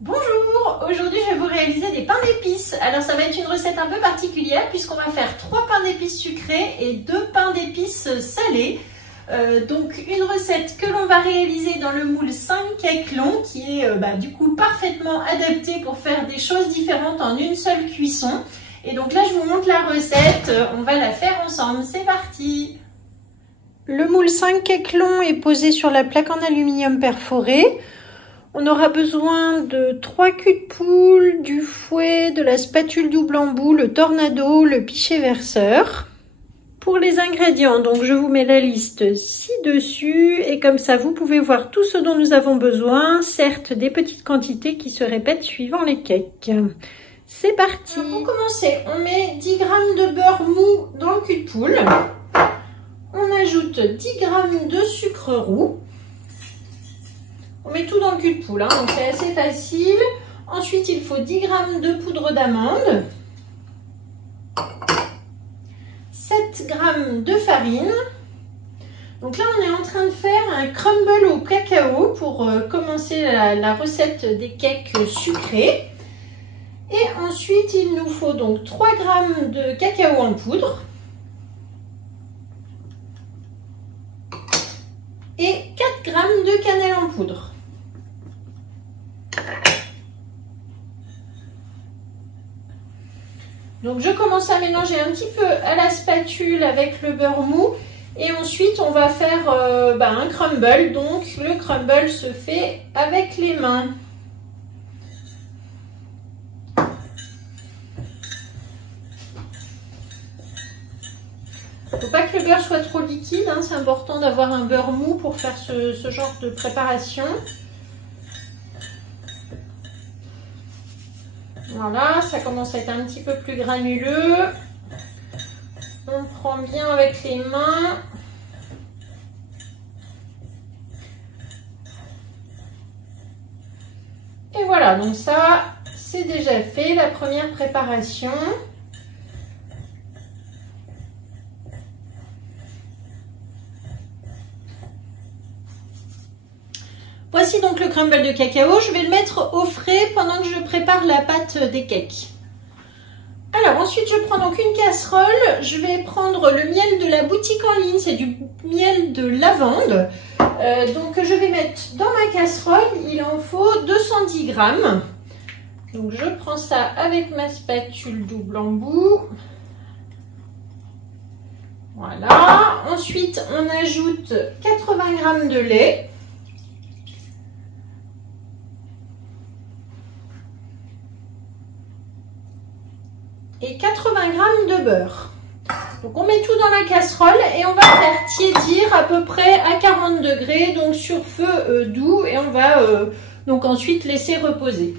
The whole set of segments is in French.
Bonjour, aujourd'hui je vais vous réaliser des pains d'épices. Alors ça va être une recette un peu particulière puisqu'on va faire 3 pains d'épices sucrés et 2 pains d'épices salés. Donc une recette que l'on va réaliser dans le moule 5 cakes longs qui est du coup parfaitement adapté pour faire des choses différentes en une seule cuisson. Et donc là je vous montre la recette, on va la faire ensemble, c'est parti. Le moule 5 cakes longs est posé sur la plaque en aluminium perforé. On aura besoin de 3 culs de poule, du fouet, de la spatule double embout, le tornado, le pichet verseur. Pour les ingrédients, donc je vous mets la liste ci-dessus et comme ça vous pouvez voir tout ce dont nous avons besoin, certes des petites quantités qui se répètent suivant les cakes. C'est parti. Pour commencer, on met 10 g de beurre mou dans le cul de poule. On ajoute 10 g de sucre roux. On met tout dans le cul de poule, hein, donc c'est assez facile. Ensuite, il faut 10 g de poudre d'amande, 7 g de farine. Donc là, on est en train de faire un crumble au cacao pour commencer la recette des cakes sucrés. Et ensuite, il nous faut donc 3 g de cacao en poudre et 4 g de cannelle en poudre. Donc je commence à mélanger un petit peu à la spatule avec le beurre mou et ensuite on va faire un crumble. Donc le crumble se fait avec les mains. Il ne faut pas que le beurre soit trop liquide, hein, c'est important d'avoir un beurre mou pour faire ce genre de préparation. Voilà, ça commence à être un petit peu plus granuleux. On prend bien avec les mains. Et voilà, donc ça, c'est déjà fait, la première préparation. Voici donc le crumble de cacao, je vais le mettre au frais pendant que je prépare la pâte des cakes. Alors ensuite je prends donc une casserole, je vais prendre le miel de la boutique en ligne, c'est du miel de lavande. Donc je vais mettre dans ma casserole, il en faut 210 g. Donc je prends ça avec ma spatule double embout. Voilà, ensuite on ajoute 80 g de lait. Et 80 g de beurre. Donc on met tout dans la casserole et on va faire tiédir à peu près à 40 degrés, donc sur feu doux, et on va donc ensuite laisser reposer.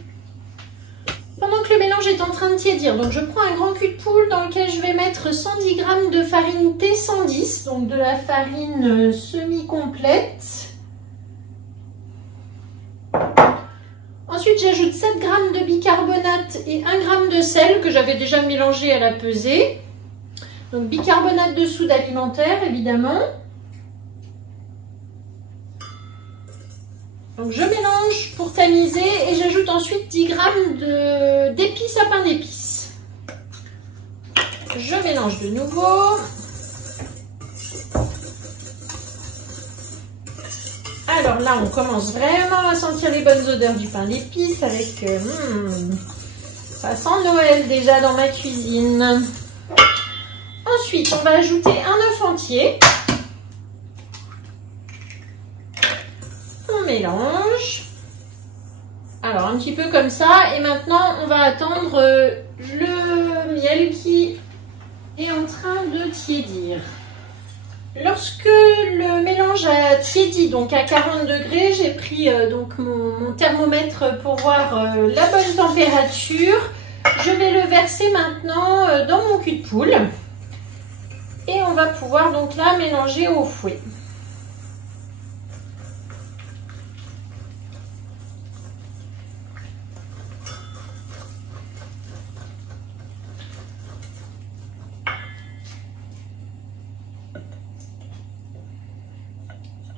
Pendant que le mélange est en train de tiédir, donc je prends un grand cul de poule dans lequel je vais mettre 110 g de farine T110, donc de la farine semi-complète. Ensuite, j'ajoute 7 g de bicarbonate et 1 g de sel que j'avais déjà mélangé à la pesée. Donc bicarbonate de soude alimentaire, évidemment. Donc je mélange pour tamiser et j'ajoute ensuite 10 g d'épices à pain d'épices. Je mélange de nouveau. Alors là, on commence vraiment à sentir les bonnes odeurs du pain d'épices avec... ça sent Noël déjà dans ma cuisine. Ensuite, on va ajouter un œuf entier. On mélange. Alors, un petit peu comme ça. Et maintenant, on va attendre le miel qui est en train de tiédir. Lorsque le mélange a tiédi, donc à 40 degrés, j'ai pris donc mon thermomètre pour voir la bonne température. Je vais le verser maintenant dans mon cul de poule. Et on va pouvoir donc là mélanger au fouet.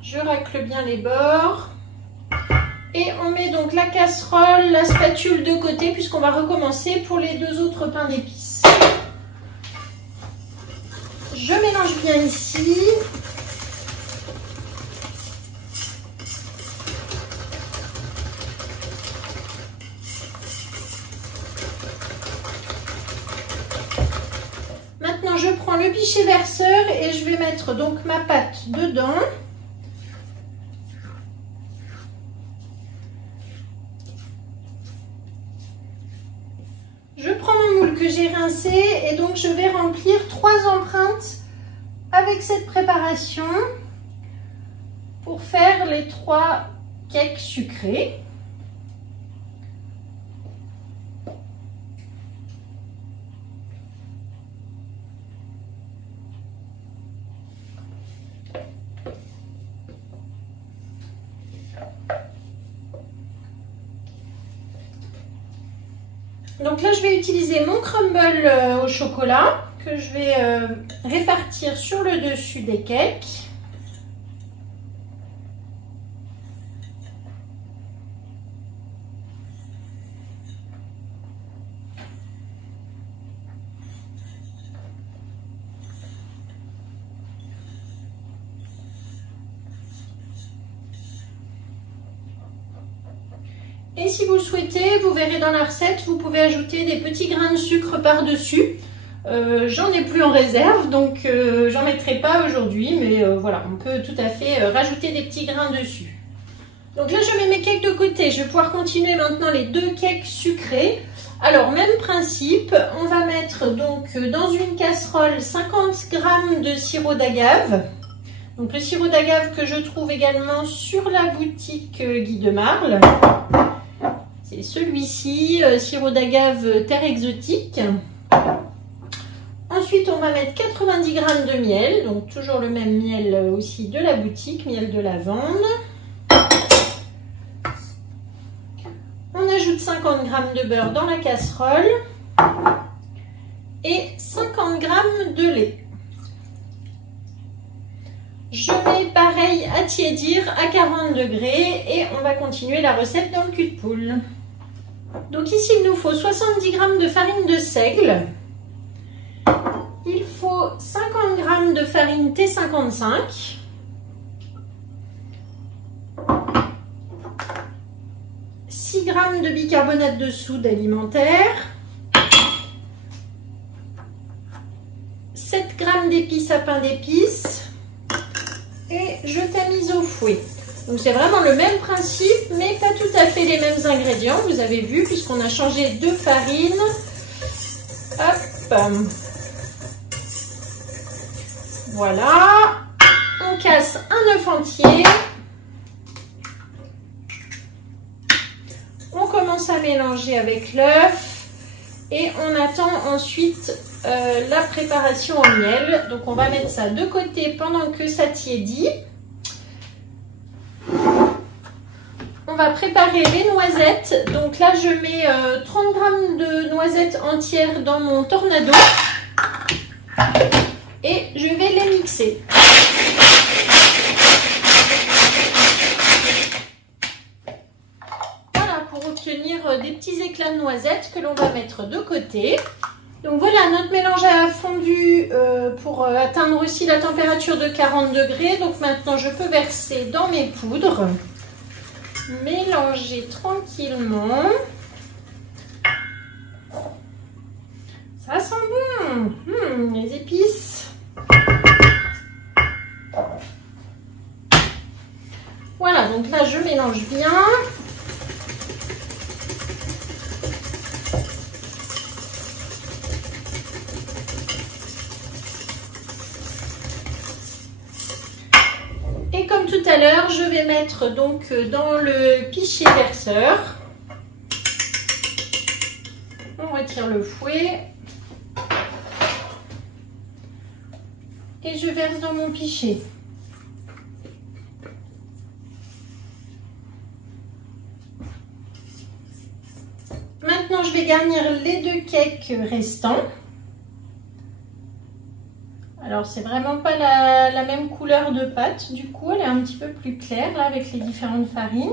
Je racle bien les bords et on met donc la casserole, la spatule de côté puisqu'on va recommencer pour les 2 autres pains d'épices. Je mélange bien ici. Maintenant, je prends le pichet verseur et je vais mettre donc ma pâte dedans. Je prends mon moule que j'ai rincé et donc je vais remplir 3 empreintes avec cette préparation pour faire les 3 cakes sucrés. Donc là, je vais utiliser mon crumble au chocolat que je vais répartir sur le dessus des cakes. Et si vous le souhaitez, vous verrez dans la recette, vous pouvez ajouter des petits grains de sucre par-dessus. J'en ai plus en réserve, donc j'en mettrai pas aujourd'hui, mais voilà, on peut tout à fait rajouter des petits grains dessus. Donc là, je mets mes cakes de côté. Je vais pouvoir continuer maintenant les 2 cakes sucrés. Alors, même principe, on va mettre donc dans une casserole 50 g de sirop d'agave. Donc le sirop d'agave que je trouve également sur la boutique Guy de Marle. C'est celui-ci, sirop d'agave terre exotique. Ensuite, on va mettre 90 g de miel, donc toujours le même miel aussi de la boutique, miel de lavande. On ajoute 50 g de beurre dans la casserole et 50 g de lait. Je mets pareil à tiédir à 40 degrés et on va continuer la recette dans le cul de poule. Donc ici, il nous faut 70 g de farine de seigle. Il faut 50 g de farine T55. G de bicarbonate de soude alimentaire, 7 g d'épices à pain d'épices et je tamise au fouet. Donc c'est vraiment le même principe mais pas tout à fait les mêmes ingrédients, vous avez vu, puisqu'on a changé de farine. Hop, voilà, on casse un œuf entier. On commence à mélanger avec l'œuf et on attend ensuite la préparation au miel. Donc on va mettre ça de côté pendant que ça tiédit. On va préparer les noisettes. Donc là je mets 30 g de noisettes entières dans mon tornado et je vais les mixer. Des petits éclats de noisettes que l'on va mettre de côté. Donc voilà, notre mélange a fondu pour atteindre aussi la température de 40 degrés. Donc maintenant je peux verser dans mes poudres, mélanger tranquillement. Ça sent bon, les épices. Voilà, donc là je mélange bien. Et comme tout à l'heure, je vais mettre donc dans le pichet verseur. On retire le fouet. Et je verse dans mon pichet. Maintenant, je vais garnir les 2 cakes restants. Alors, c'est vraiment pas la même couleur de pâte, du coup, elle est un petit peu plus claire là avec les différentes farines.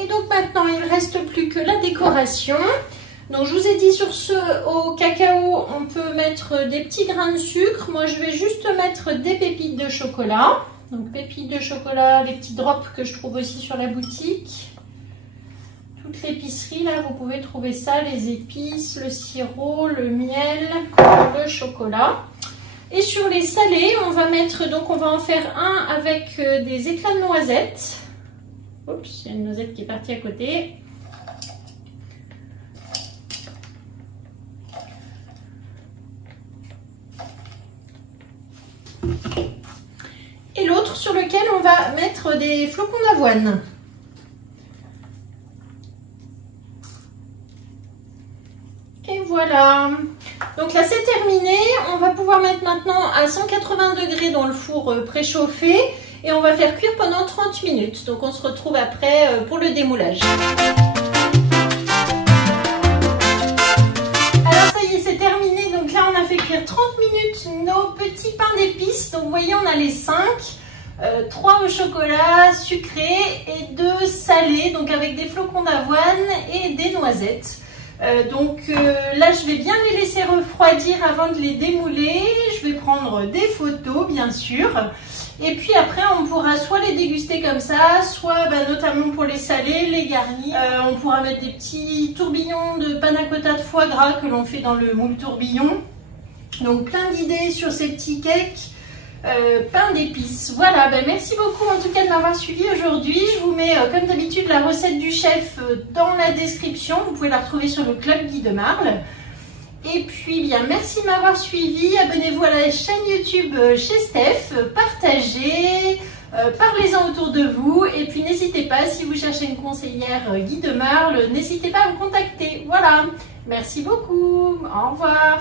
Et donc maintenant, il ne reste plus que la décoration. Donc je vous ai dit au cacao, on peut mettre des petits grains de sucre. Moi, je vais juste mettre des pépites de chocolat. Donc pépites de chocolat, les petits drops que je trouve aussi sur la boutique. Toute l'épicerie, là, vous pouvez trouver ça, les épices, le sirop, le miel, le chocolat. Et sur les salés, on va en faire un avec des éclats de noisettes. Oups, il y a une noisette qui est partie à côté. Et l'autre sur lequel on va mettre des flocons d'avoine. Et voilà. Donc là c'est terminé. On va pouvoir mettre maintenant à 180 degrés dans le four préchauffé. Et on va faire cuire pendant 30 minutes. Donc on se retrouve après pour le démoulage. Alors ça y est, c'est terminé. Donc là on a fait cuire 30 minutes nos petits pains d'épices. Donc vous voyez, on a les 5. 3 au chocolat sucré et 2 salés, donc avec des flocons d'avoine et des noisettes. Là je vais bien les laisser refroidir avant de les démouler. Je vais prendre des photos bien sûr. Et puis après on pourra soit les déguster comme ça, soit notamment pour les salés, les garnis. On pourra mettre des petits tourbillons de panna cotta de foie gras que l'on fait dans le moule tourbillon. Donc plein d'idées sur ces petits cakes. Pain d'épices. Voilà, merci beaucoup en tout cas de m'avoir suivi aujourd'hui. Je vous mets comme d'habitude la recette du chef dans la description. Vous pouvez la retrouver sur le club Guy de Marle. Et puis merci de m'avoir suivi. Abonnez-vous à la chaîne YouTube chez Steph. Partagez, parlez-en autour de vous. Et puis n'hésitez pas, si vous cherchez une conseillère Guy de Marle, n'hésitez pas à me contacter. Voilà, merci beaucoup. Au revoir.